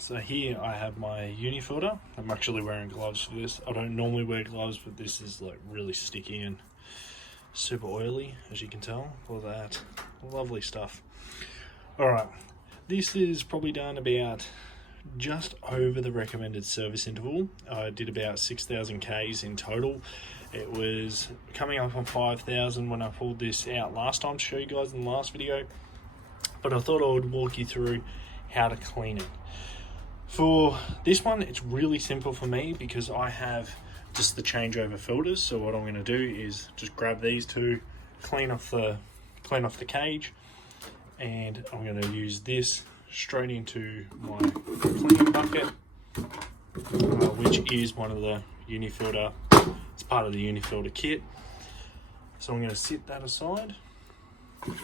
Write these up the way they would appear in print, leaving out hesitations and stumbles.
So here I have my UniFilter. I'm actually wearing gloves for this. I don't normally wear gloves, but this is like really sticky and super oily, as you can tell. All that lovely stuff. All right, this is probably done about just over the recommended service interval. I did about 6,000 Ks in total. It was coming up on 5,000 when I pulled this out last time to show you guys in the last video, but I thought I would walk you through how to clean it. For this one, it's really simple for me because I have just the changeover filters. So what I'm going to do is just grab these two, clean off the cage, and I'm going to use this straight into my cleaning bucket, which is one of the UniFilter. It's part of the UniFilter kit. So I'm going to sit that aside, and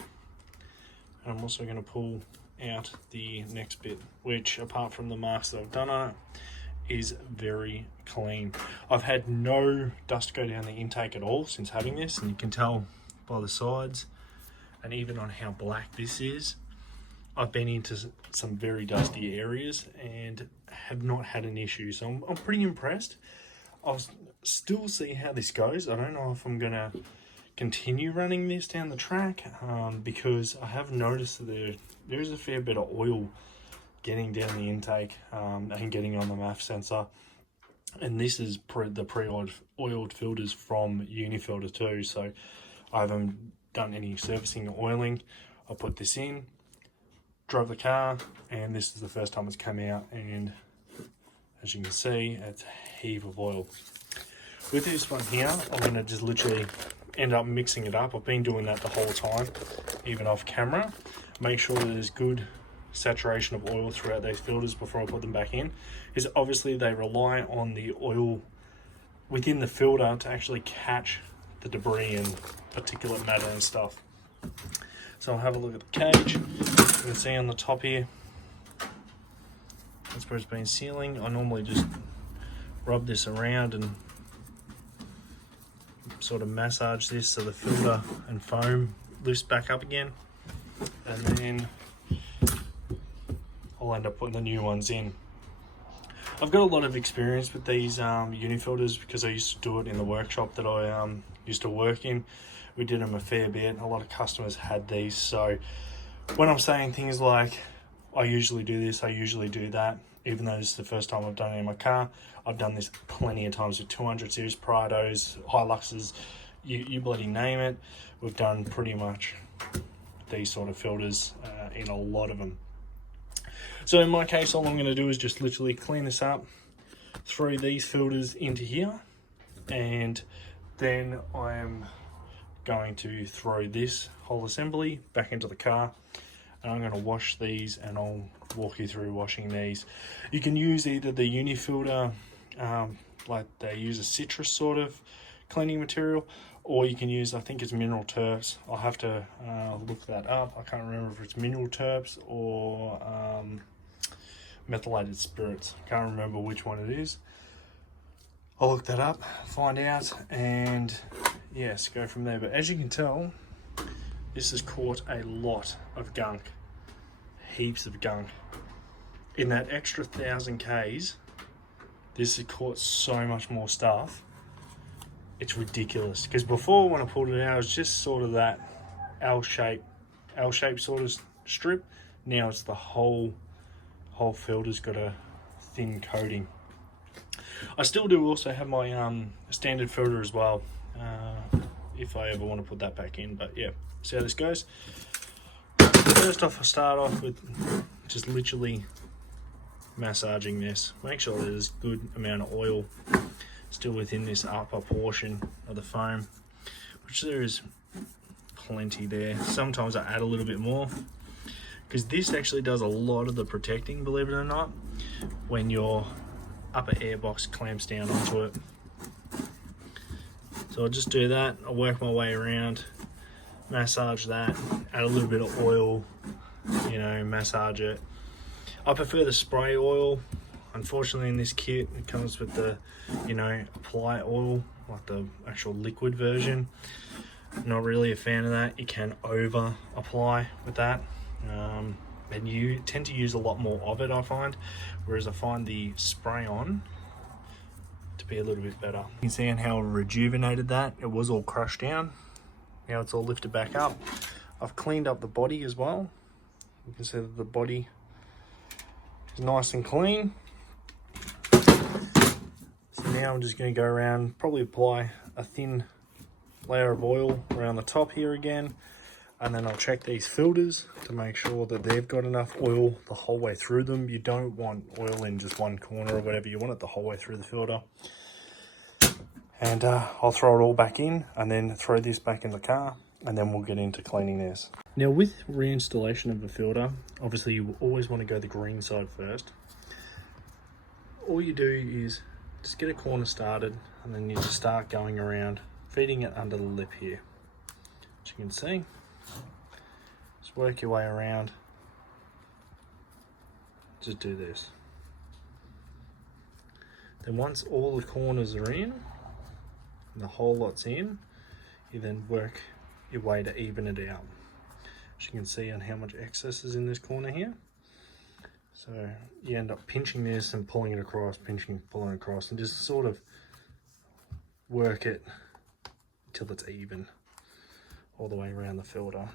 I'm also going to pull out the next bit, which apart from the marks that I've done on it, is very clean. I've had no dust go down the intake at all since having this, and you can tell by the sides and even on how black this is. I've been into some very dusty areas and have not had an issue, so I'm pretty impressed. I'll still see how this goes. I don't know if I'm gonna continue running this down the track because I have noticed that there is a fair bit of oil getting down the intake and getting on the MAF sensor, and this is the pre-oiled filters from UniFilter too, so I haven't done any servicing or oiling. I put this in, drove the car, and this is the first time it's come out, and as you can see, it's a heap of oil. With this one here, I'm going to just literally end up mixing it up. I've been doing that the whole time, even off camera. Make sure that there's good saturation of oil throughout those filters before I put them back in, is obviously they rely on the oil within the filter to actually catch the debris and particulate matter and stuff. So I'll have a look at the cage. You can see on the top here, that's where it's been sealing. I normally just rub this around and sort of massage this so the filter and foam lifts back up again, and then I'll end up putting the new ones in. I've got a lot of experience with these UniFilters because I used to do it in the workshop that I used to work in. We did them a fair bit. A lot of customers had these, so when I'm saying things like I usually do this, I usually do that, even though this is the first time I've done it in my car, I've done this plenty of times with 200 series Prados, Hiluxes, you bloody name it. We've done pretty much these sort of filters in a lot of them. So in my case, all I'm going to do is just literally clean this up, throw these filters into here, and then I am going to throw this whole assembly back into the car, and I'm going to wash these, and I'll walk you through washing these. You can use either the UniFilter, like they use a citrus sort of cleaning material, or you can use, I think it's mineral terps. I'll have to look that up. I can't remember if it's mineral terps or methylated spirits. Can't remember which one it is. I'll look that up, find out, and yes, go from there. But as you can tell, this has caught a lot of gunk, heaps of gunk. In that extra 1,000 Ks, this has caught so much more stuff. It's ridiculous, because before when I pulled it out, it was just sort of that L-shape sort of strip. Now it's the whole filter's got a thin coating. I still do also have my standard filter as well, if I ever want to put that back in, but yeah, see how this goes. First off, I start off with just literally massaging this. Make sure there's a good amount of oil still within this upper portion of the foam, which there is plenty there. Sometimes I add a little bit more because this actually does a lot of the protecting, believe it or not, when your upper airbox clamps down onto it. So I'll just do that. I'll work my way around, massage that, add a little bit of oil, you know, massage it. I prefer the spray oil. Unfortunately, in this kit, it comes with the, you know, apply oil, like the actual liquid version. Not really a fan of that. You can over apply with that. and you tend to use a lot more of it, I find, whereas I find the spray on to be a little bit better. You can see how rejuvenated that. It was all crushed down. Now it's all lifted back up. I've cleaned up the body as well. You can see that the body is nice and clean. So now I'm just going to go around, probably apply a thin layer of oil around the top here again, and then I'll check these filters to make sure that they've got enough oil the whole way through them. You don't want oil in just one corner or whatever, you want it the whole way through the filter. And I'll throw it all back in and then throw this back in the car, and then we'll get into cleaning this. Now with reinstallation of the filter, obviously you always want to go the green side first. All you do is just get a corner started, and then you just start going around, feeding it under the lip here. As you can see, just work your way around. Just do this. Then once all the corners are in, and the whole lot's in, you then work your way to even it out. As you can see on how much excess is in this corner here. So you end up pinching this and pulling it across, pinching, pulling it across, and just sort of work it until it's even all the way around the filter,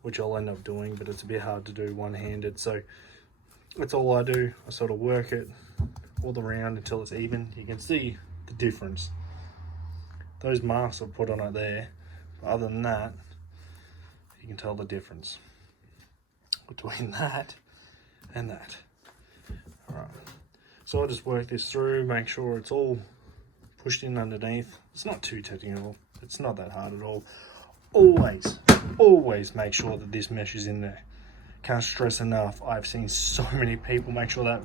which I'll end up doing, but it's a bit hard to do one-handed. So that's all I do. I sort of work it all around until it's even. You can see the difference. Those marks I've put on it there, but other than that, you can tell the difference between that and that. All right, so I'll just work this through, make sure it's all pushed in underneath. It's not too technical, it's not that hard at all. Always make sure that this mesh is in there. Can't stress enough, I've seen so many people make sure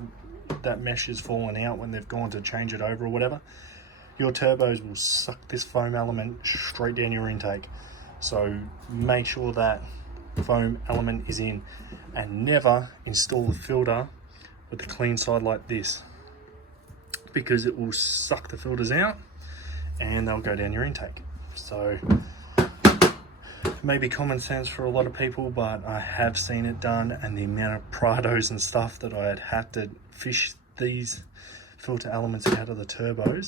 that mesh is fallen out when they've gone to change it over or whatever. Your turbos will suck this foam element straight down your intake. So make sure that foam element is in, and never install the filter with the clean side like this, because it will suck the filters out and they'll go down your intake. So it may be common sense for a lot of people, but I have seen it done, and the amount of Prados and stuff that I had to fish these filter elements out of the turbo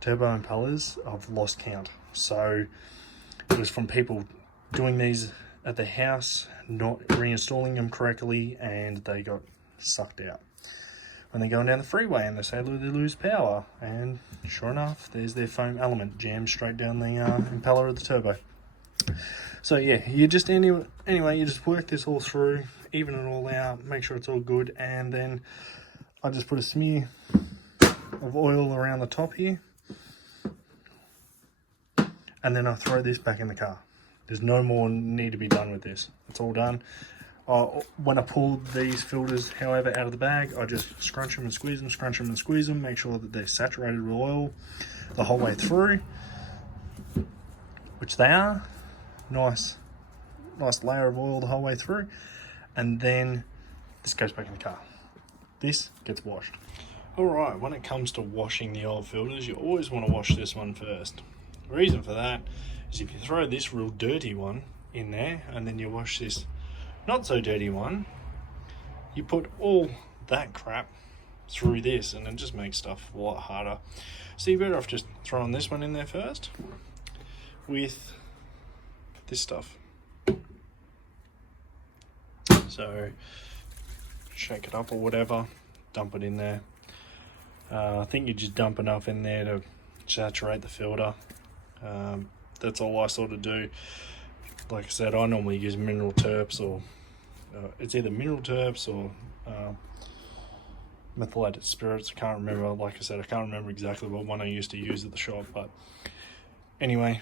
impellers, I've lost count. So it was from people doing these at their house, not reinstalling them correctly, and they got sucked out when they're going down the freeway, and they say they lose power, and sure enough, there's their foam element jammed straight down the impeller of the turbo. So yeah, you just anyway, you just work this all through, even it all out, make sure it's all good, and then I just put a smear of oil around the top here, and then I throw this back in the car. There's no more need to be done with this. It's all done. When I pull these filters, however, out of the bag, I just scrunch them and squeeze them, scrunch them and squeeze them, make sure that they're saturated with oil the whole way through, which they are. Nice layer of oil the whole way through, and then this goes back in the car. This gets washed. All right, when it comes to washing the old filters, you always want to wash this one first. The reason for that is if you throw this real dirty one in there and then you wash this not so dirty one, you put all that crap through this, and it just makes stuff a lot harder. So you're better off just throwing this one in there first with this stuff. So shake it up or whatever, dump it in there. I think you just dump enough in there to saturate the filter. That's all I sort of do. Like I said, I normally use mineral terps, or it's either mineral terps or methylated spirits. I can't remember. Like I said, I can't remember exactly what one I used to use at the shop, but anyway,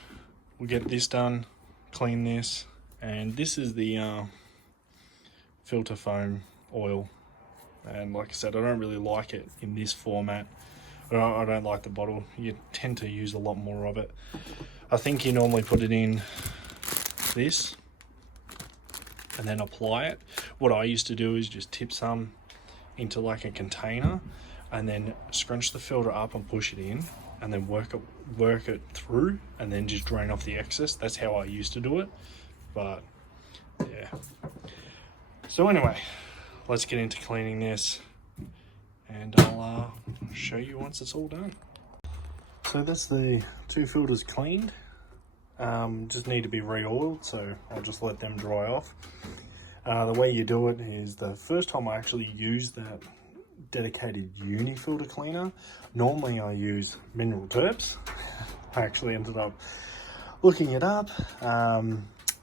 we'll get this done, clean this, and this is the filter foam oil. And like I said, I don't really like it in this format. I don't like the bottle. You tend to use a lot more of it. I think you normally put it in this and then apply it. What I used to do is just tip some into like a container and then scrunch the filter up and push it in, and then work it through, and then just drain off the excess. That's how I used to do it, but yeah. So anyway, let's get into cleaning this, and I'll show you once it's all done. So that's the 2 filters cleaned. Just need to be re-oiled, so I'll just let them dry off. The way you do it is, the first time I actually used that dedicated UniFilter cleaner, normally I use mineral terps. I actually ended up looking it up.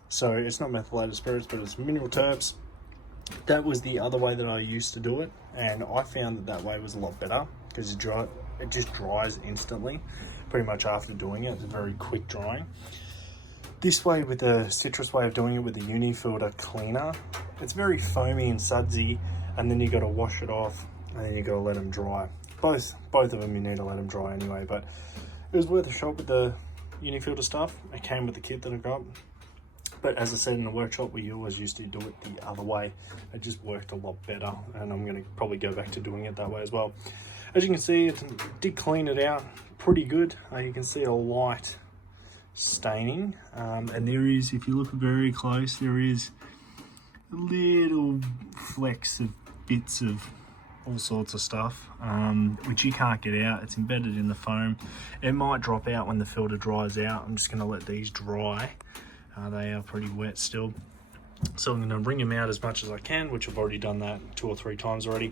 So it's not methylated spirits, but it's mineral terps. That was the other way that I used to do it, and I found that way was a lot better because it just dries instantly, pretty much after doing it. It's a very quick drying. This way, with the citrus way of doing it with the UniFilter cleaner, it's very foamy and sudsy, and then you got to wash it off, and then you got to let them dry. Both of them you need to let them dry anyway, but it was worth a shot with the UniFilter stuff. It came with the kit that I got. But as I said, in the workshop, we always used to do it the other way. It just worked a lot better, and I'm going to probably go back to doing it that way as well. As you can see, it did clean it out pretty good. You can see a light staining, and there is, if you look very close, there is little flecks of bits of all sorts of stuff, which you can't get out. It's embedded in the foam. It might drop out when the filter dries out. I'm just going to let these dry. They are pretty wet still, so I'm going to wring them out as much as I can, which I've already done that 2 or 3 times already.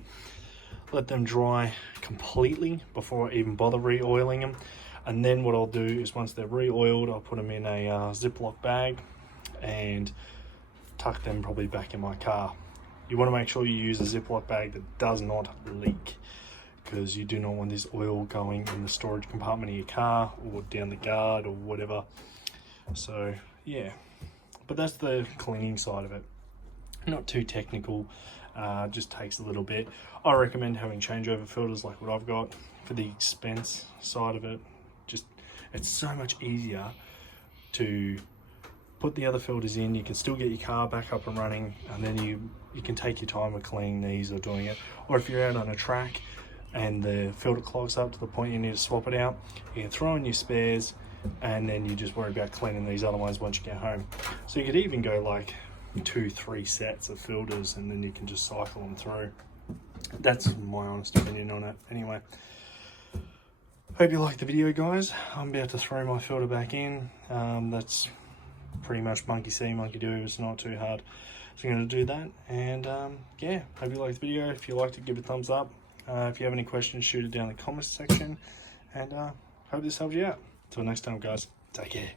Let them dry completely before I even bother re-oiling them. And then what I'll do is, once they're re-oiled, I'll put them in a Ziploc bag and tuck them probably back in my car. You want to make sure you use a Ziploc bag that does not leak, because you do not want this oil going in the storage compartment of your car or down the guard or whatever. So yeah, but that's the cleaning side of it. Not too technical, just takes a little bit. I recommend having changeover filters like what I've got for the expense side of it. Just, it's so much easier to put the other filters in. You can still get your car back up and running, and then you can take your time with cleaning these or doing it. Or if you're out on a track and the filter clogs up to the point you need to swap it out, you can throw in your spares, and then you just worry about cleaning these other ones once you get home. So you could even go like 2-3 sets of filters, and then you can just cycle them through. That's my honest opinion on it anyway. Hope you liked the video, guys. I'm about to throw my filter back in. That's pretty much monkey see, monkey do. It's not too hard. So I'm going to do that, and yeah, hope you liked the video. If you liked it, give it a thumbs up. If you have any questions, shoot it down in the comments section, and hope this helps you out. Till next time, guys, take care.